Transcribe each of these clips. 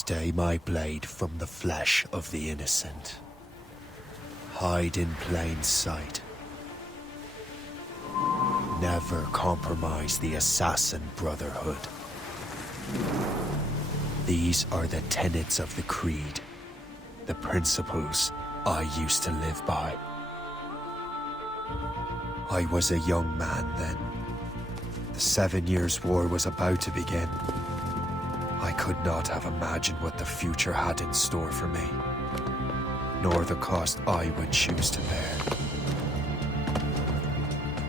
Stay my blade from the flesh of the innocent. Hide in plain sight. Never compromise the Assassin Brotherhood. These are the tenets of the Creed, the principles I used to live by. I was a young man then. The 7 Years' War was about to begin. I could not have imagined what the future had in store for me, nor the cost I would choose to bear.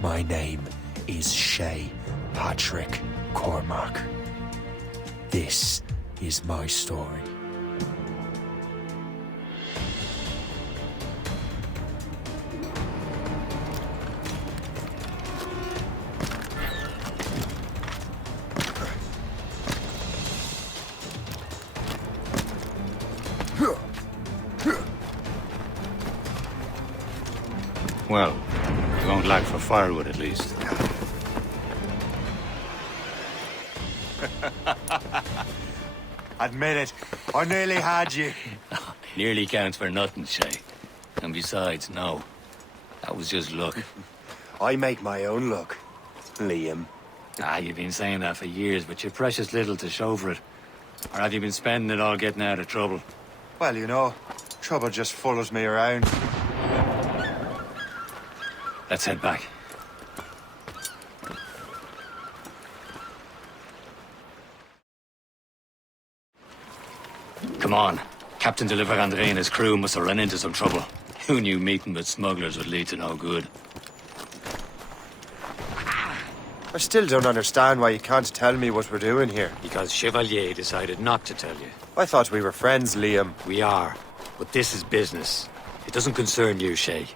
My name is Shay Patrick Cormac. This is my story. Well, you won't lack for firewood at least. Admit it, I nearly had you. Nearly counts for nothing, Shay. And besides, no. That was just luck. I make my own luck, Liam. You've been saying that for years, but you've precious little to show for it. Or have you been spending it all getting out of trouble? Well, you know, trouble just follows me around. Let's head back. Come on. Captain de Andre and his crew must have run into some trouble. Who knew meeting with smugglers would lead to no good? I still don't understand why you can't tell me what we're doing here. Because Chevalier decided not to tell you. I thought we were friends, Liam. We are. But this is business. It doesn't concern you, Shay.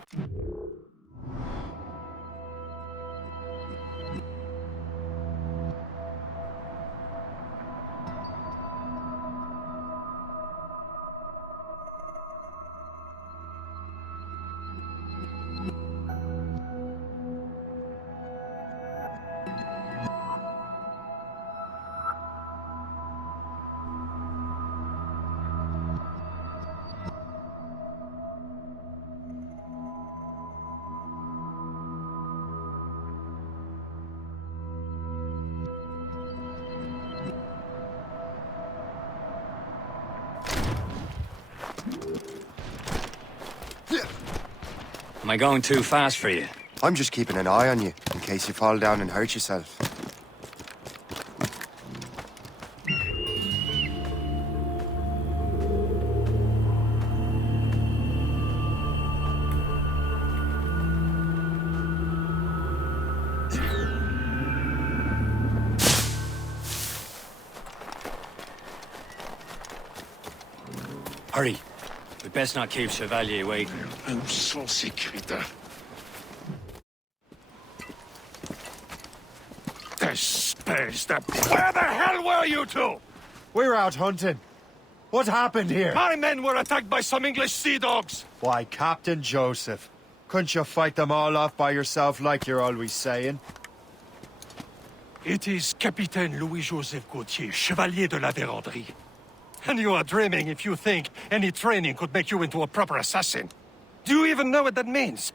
Am I going too fast for you? I'm just keeping an eye on you, in case you fall down and hurt yourself. Hurry. We best not keep Chevalier waiting. Où sont ces crétins? Espèce de... Where the hell were you two? We're out hunting. What happened here? My men were attacked by some English sea dogs. Why, Captain Joseph. Couldn't you fight them all off by yourself like you're always saying? It is Capitaine Louis-Joseph Gauthier, Chevalier de la Vérendrye. And you are dreaming if you think any training could make you into a proper assassin. Do you even know what that means?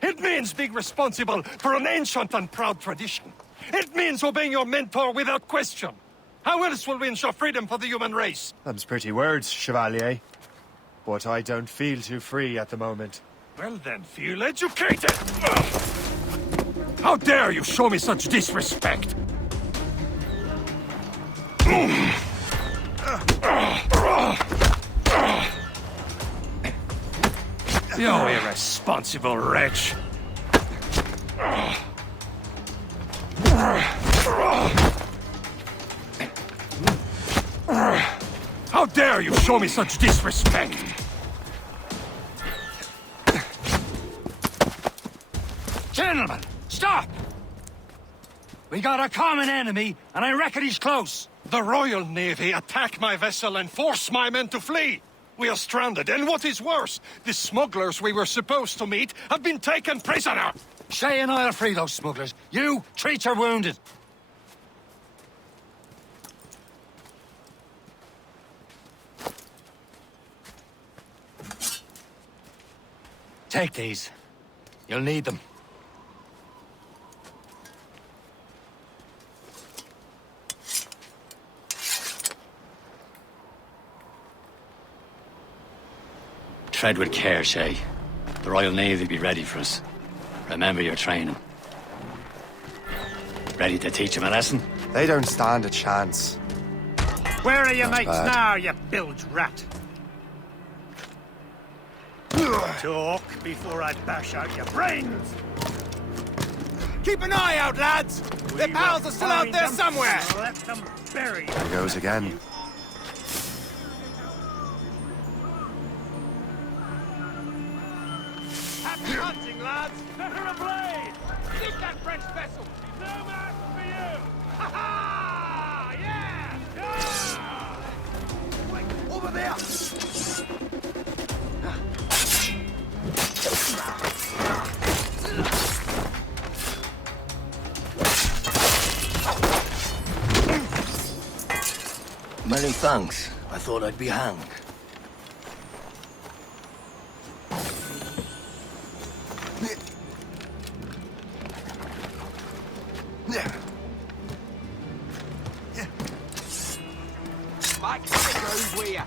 It means being responsible for an ancient and proud tradition. It means obeying your mentor without question. How else will we ensure freedom for the human race? Them's pretty words, Chevalier. But I don't feel too free at the moment. Well then, feel educated! How dare you show me such disrespect? You irresponsible wretch! How dare you show me such disrespect! Gentlemen, stop! We got a common enemy, and I reckon he's close. The Royal Navy attack my vessel and force my men to flee! We are stranded, and what is worse, the smugglers we were supposed to meet have been taken prisoner! Shay and I'll free those smugglers. You, treat your wounded. Take these. You'll need them. Tread with care, Shay. The Royal Navy will be ready for us. Remember your training. Ready to teach them a lesson? They don't stand a chance. Where are your mates bad. now, you bilge rat? Talk before I bash out your brains! Keep an eye out, lads! Their We pals will are still out find there them somewhere! and Let them bury you. There goes again. Happy hunting, lads! Set her ablaze! Keep that French vessel! No match for you! Ha ha! Yeah! Over there! Many thanks. I thought I'd be hanged. Mike, goes with ya.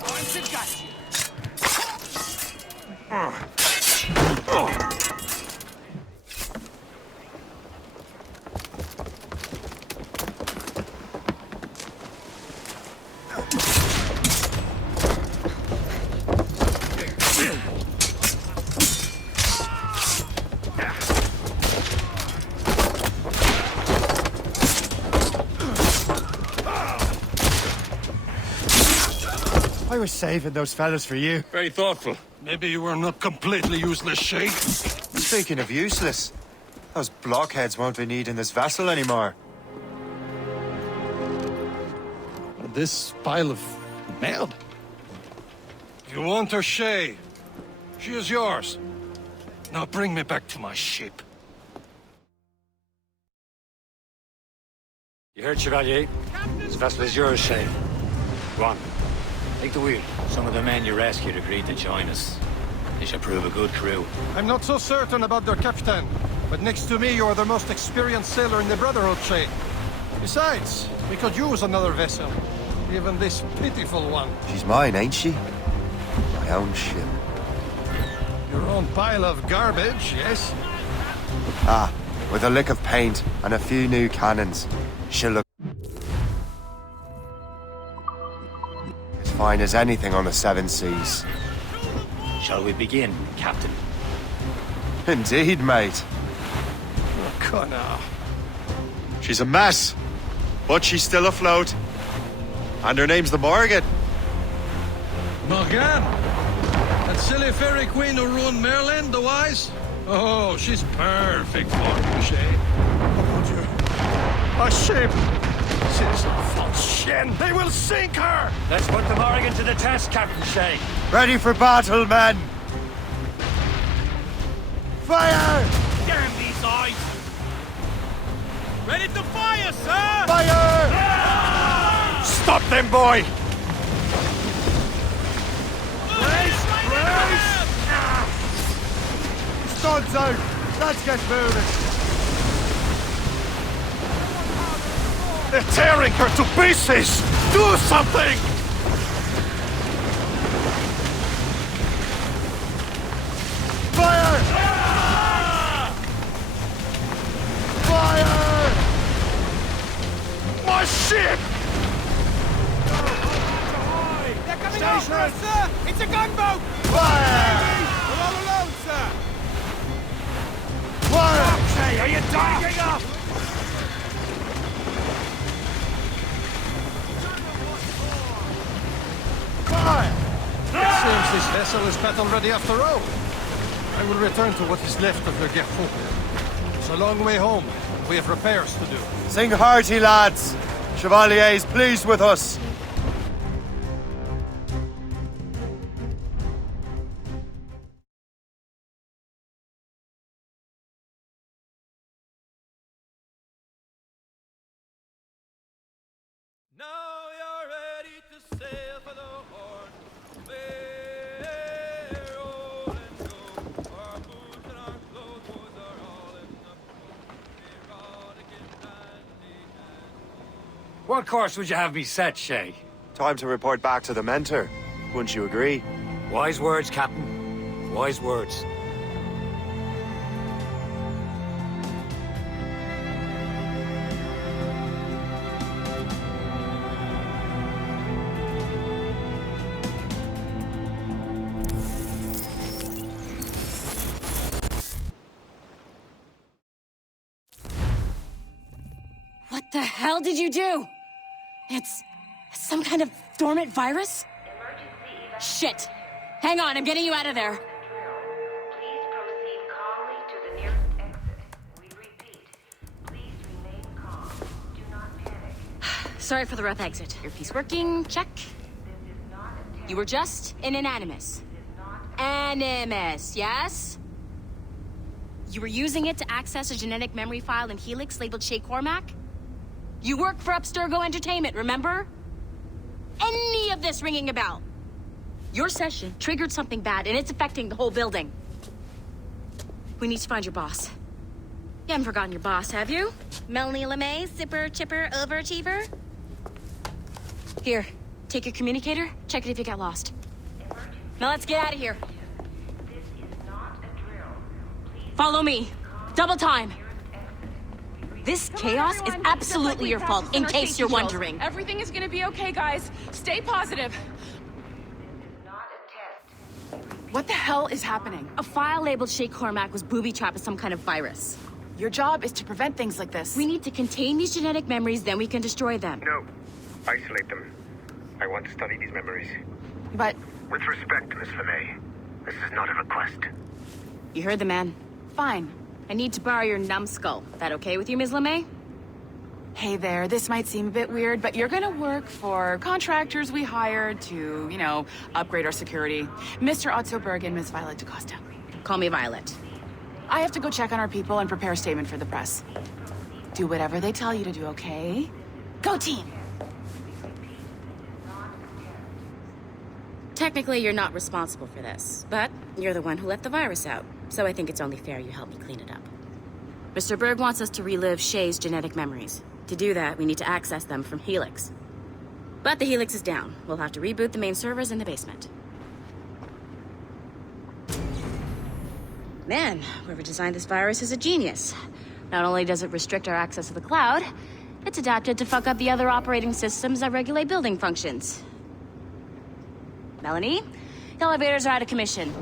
Time to gut you. I was saving those fellas for you. Very thoughtful. Maybe you were not completely useless, Shay. Speaking of useless, those blockheads won't be needing this vessel anymore. This pile of merde. You want her, Shay? She is yours. Now bring me back to my ship. You heard, Chevalier? This vessel is yours, Shay. Go on. Take the wheel. Some of the men you rescued agreed to join us. They should prove a good crew. I'm not so certain about their captain, but next to me you are the most experienced sailor in the Brotherhood, Shay. Besides, we could use another vessel. Even this pitiful one. She's mine, ain't she? My own ship. Your own pile of garbage, yes? Ah, with a lick of paint and a few new cannons. She'll look as fine as anything on the seven seas. Shall we begin, Captain? Indeed, mate. Oh, Connor. She's a mess, but she's still afloat. And her name's the Morgan. Morgan? That silly fairy queen who ruined Merlin, the wise? Oh, she's perfect for you, Shay. Oh, dear. A ship! She's a false shin! They will sink her! Let's put the Morrigan to the test, Captain Shay. Ready for battle, men! Fire! Damn these eyes! Ready to fire, sir! Fire! Stop them, boy! Brace! Studs out! Let's get moving! They're tearing her to pieces! Do something! Fire! Fire! My ship! They're coming after us, sir! It's a gunboat! Fire! We're all alone, sir! Fire! Hey, are you dying up? Fire! It seems this vessel is battle ready after all. I will return to what is left of the Gerfaut. It's a long way home. We have repairs to do. Sing hearty, lads! Chevalier is pleased with us. What course would you have me set, Shay? Time to report back to the mentor. Wouldn't you agree? Wise words, Captain. Wise words. What the hell did you do? It's some kind of dormant virus? Shit! Hang on, I'm getting you out of there. Please proceed calmly to the nearest exit. We repeat, please remain calm. Do not panic. Sorry for the rough exit. Earpiece working, check. This is not a test. You were just in an animus. Animus, yes? You were using it to access a genetic memory file in Helix labeled Shay Cormac? You work for Abstergo Entertainment, remember? Any of this ringing a bell? Your session triggered something bad, and it's affecting the whole building. We need to find your boss. You haven't forgotten your boss, have you? Melanie LeMay, zipper, chipper, overachiever? Here, take your communicator, check it if you get lost. Now let's get out of here. This is not a drill. Please Follow me. Double time. This chaos is Everyone, absolutely just like your we fault, practiced in our case safety you're drills. wondering. Everything is gonna be okay, guys. Stay positive. not a test. What the hell is happening? A file labeled Shay Cormac was booby-trapped with some kind of virus. Your job is to prevent things like this. We need to contain these genetic memories, then we can destroy them. No. Isolate them. I want to study these memories. But With respect, Miss LeMay, this is not a request. You heard the man. fine. I need to borrow your numbskull. That okay with you, Ms. LeMay? Hey there, this might seem a bit weird, but you're gonna work for contractors we hired to, upgrade our security. Mr. Otto Berg and Ms. Violet DaCosta. Call me Violet. I have to go check on our people and prepare a statement for the press. Do whatever they tell you to do, okay? Go team! Technically, you're not responsible for this, but you're the one who let the virus out, so I think it's only fair you help me clean it up. Mr. Berg wants us to relive Shay's genetic memories. To do that, we need to access them from Helix. But the Helix is down. We'll have to reboot the main servers in the basement. Man, whoever designed this virus is a genius. Not only does it restrict our access to the cloud, it's adapted to fuck up the other operating systems that regulate building functions. Melanie, the elevators are out of commission.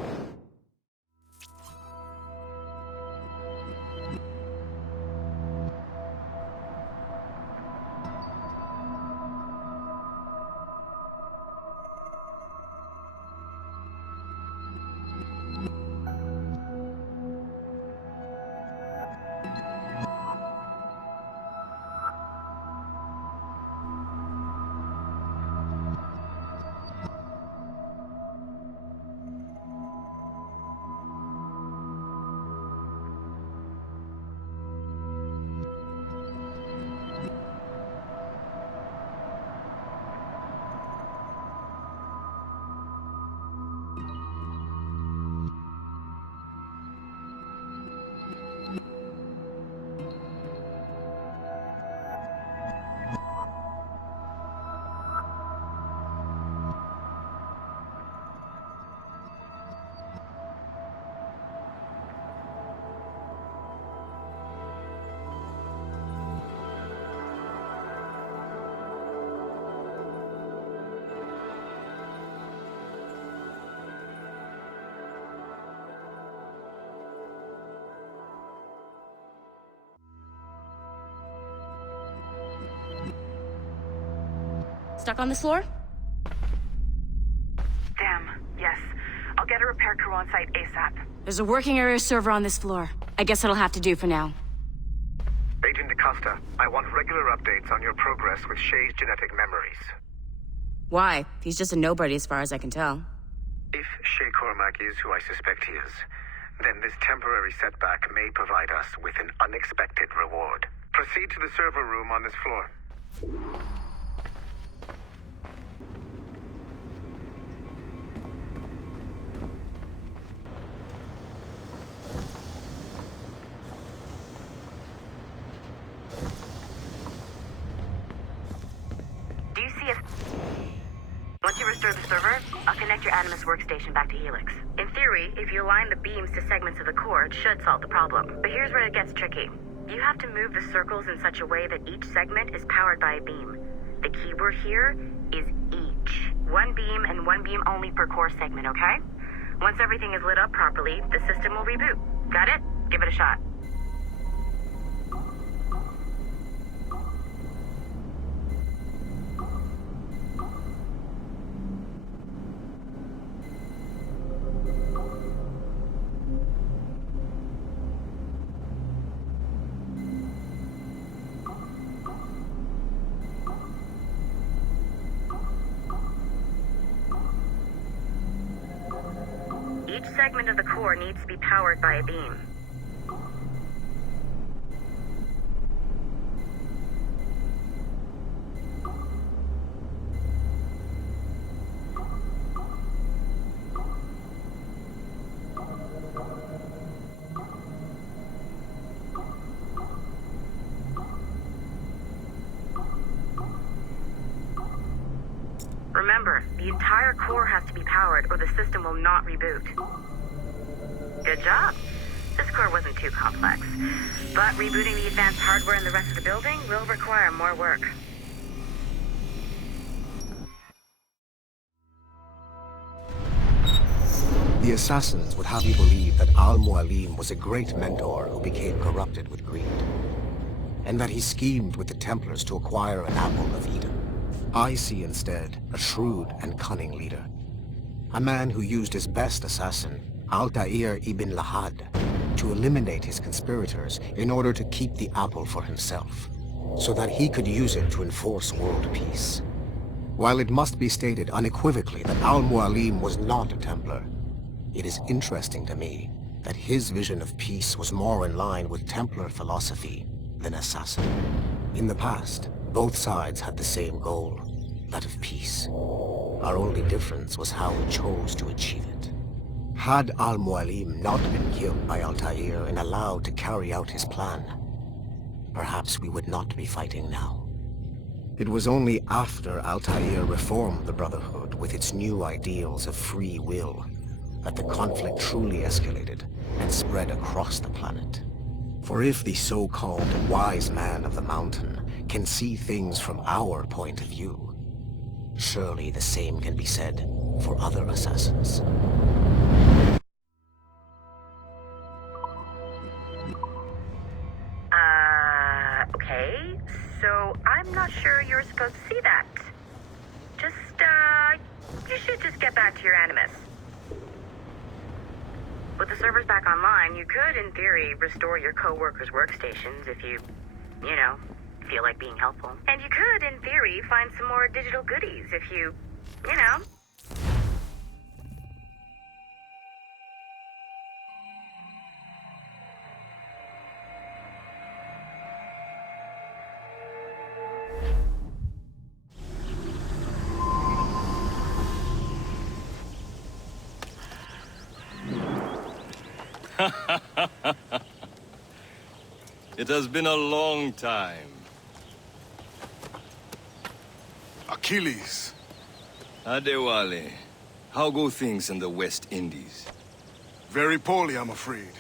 Stuck on this floor? Damn, yes. I'll get a repair crew on site ASAP. There's a working area server on this floor. I guess that'll have to do for now. Agent DaCosta, I want regular updates on your progress with Shay's genetic memories. Why? He's just a nobody as far as I can tell. If Shay Cormac is who I suspect he is, then this temporary setback may provide us with an unexpected reward. Proceed to the server room on this floor. connect your Animus workstation back to Helix. In theory, if you align the beams to segments of the core, it should solve the problem. But here's where it gets tricky. You have to move the circles in such a way that each segment is powered by a beam. The keyword here is each. One beam and one beam only per core segment, okay? Once everything is lit up properly, the system will reboot. Got it? Give it a shot. Each segment of the core needs to be powered by a beam. Remember, the entire core has to be powered or the system will not reboot. Good job. This core wasn't too complex, but rebooting the advanced hardware in the rest of the building will require more work. The assassins would have you believe that Al-Mualim was a great mentor who became corrupted with greed, and that he schemed with the Templars to acquire an apple of Eden. I see instead a shrewd and cunning leader. A man who used his best assassin, Altair ibn Lahad, to eliminate his conspirators in order to keep the apple for himself, so that he could use it to enforce world peace. While it must be stated unequivocally that Al-Mualim was not a Templar, it is interesting to me that his vision of peace was more in line with Templar philosophy than assassin. In the past, both sides had the same goal, that of peace. Our only difference was how we chose to achieve it. Had Al-Mualim not been killed by Altair and allowed to carry out his plan, perhaps we would not be fighting now. It was only after Altair reformed the Brotherhood with its new ideals of free will that the conflict truly escalated and spread across the planet. For if the so-called wise man of the mountain can see things from our point of view, surely the same can be said for other assassins. Okay, so I'm not sure you're supposed to see that. You should just get back to your Animus. With the servers back online, you could, in theory, restore your co-workers' workstations if you feel like being helpful. And you could, in theory, find some more digital goodies if you. It has been a long time. Achilles. Adewale, how go things in the West Indies? Very poorly, I'm afraid.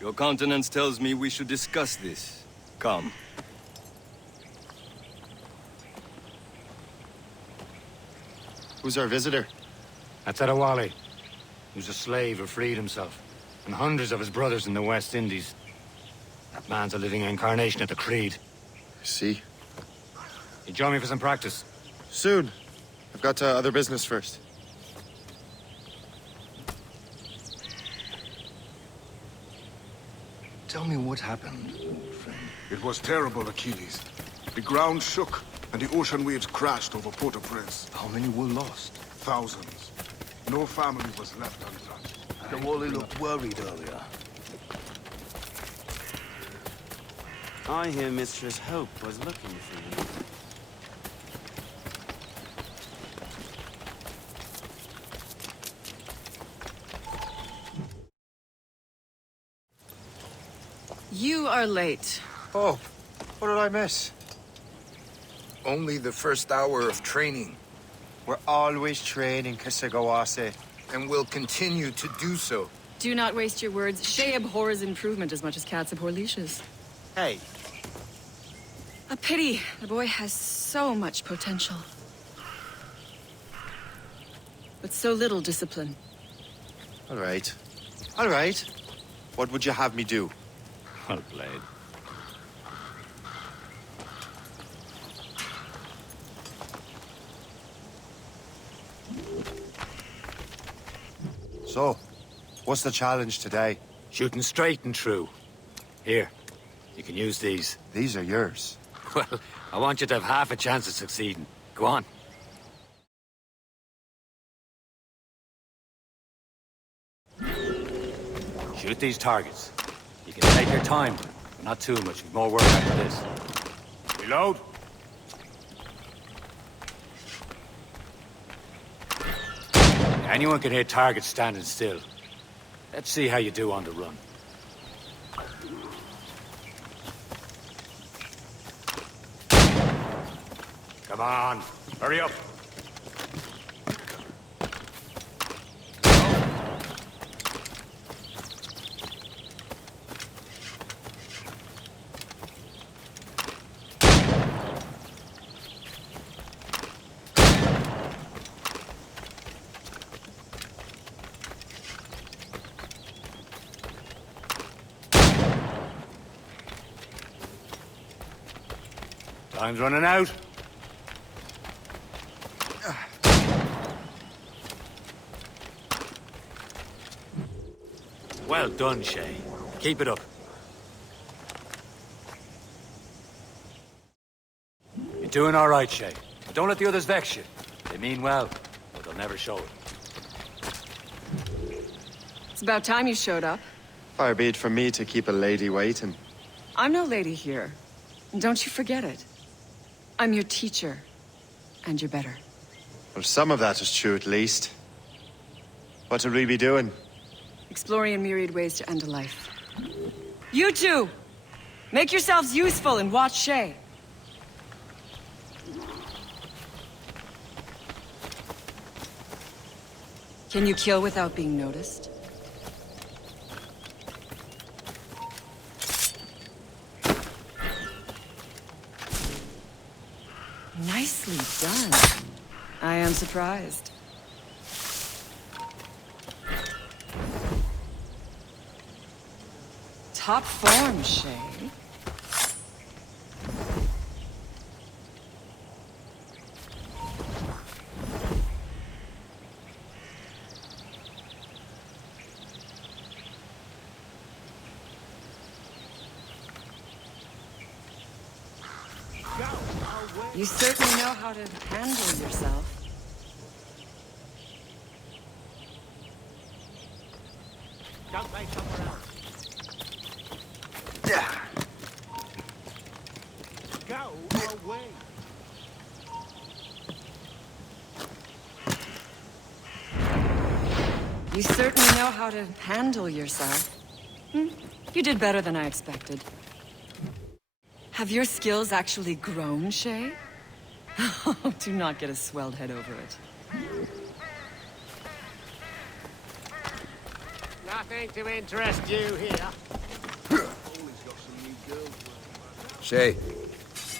Your countenance tells me we should discuss this. Come. Who's our visitor? That's Adewale. He was a slave who freed himself, and hundreds of his brothers in the West Indies. That man's a living incarnation of the Creed. I see. You join me for some practice? Soon. I've got other business first. Tell me what happened, old friend. It was terrible, Achilles. The ground shook, and the ocean waves crashed over Port-au-Prince. How many were lost? Thousands. No family was left untouched. Adewale looked worried earlier. I hear Mistress Hope was looking for you. You are late. Oh, what did I miss? Only the first hour of training. We're always training, Kisagawase. And will continue to do so. Do not waste your words. Shay abhors improvement as much as cats abhor leashes. Hey. A pity. The boy has so much potential. But so little discipline. All right. All right. What would you have me do? Well played. So, what's the challenge today? Shooting straight and true. Here, you can use these. These are yours. Well, I want you to have half a chance of succeeding. Go on. Shoot these targets. You can take your time, but not too much. More work after this. Reload. Anyone can hit targets standing still. Let's see how you do on the run. Come on, hurry up. Time's running out. Well done, Shay. Keep it up. You're doing all right, Shay. But don't let the others vex you. They mean well, but they'll never show it. It's about time you showed up. Far be it from me to keep a lady waiting. I'm no lady here. And don't you forget it. I'm your teacher. And you're better. Well, some of that is true at least. What will we be doing? Exploring a myriad ways to end a life. You two! Make yourselves useful and watch Shay. Can you kill without being noticed? Nicely done. I am surprised. Top form, Shay. You certainly know how to handle yourself. Don't make somewhere else. Go away. You certainly know how to handle yourself. You did better than I expected. Have your skills actually grown, Shay? Do not get a swelled head over it. Nothing to interest you here. Shay,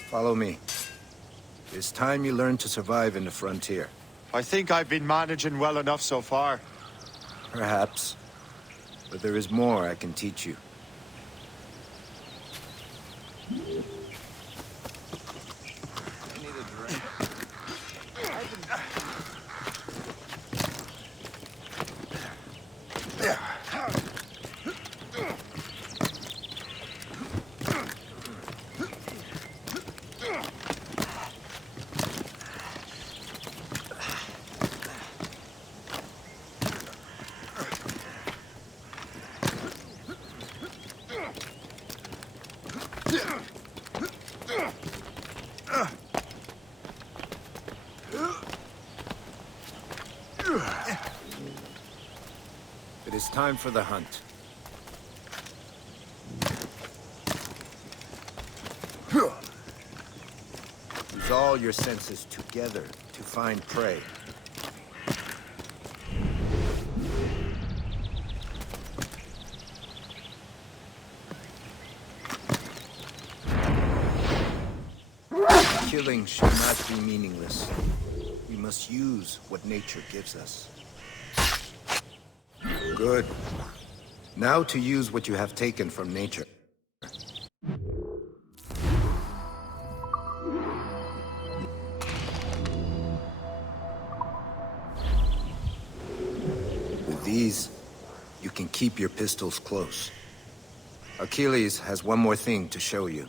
follow me. It's time you learn to survive in the frontier. I think I've been managing well enough so far. Perhaps. But there is more I can teach you. It is time for the hunt. Use all your senses together to find prey. Killing should not be meaningless. We must use what nature gives us. Good. Now to use what you have taken from nature. With these, you can keep your pistols close. Achilles has one more thing to show you.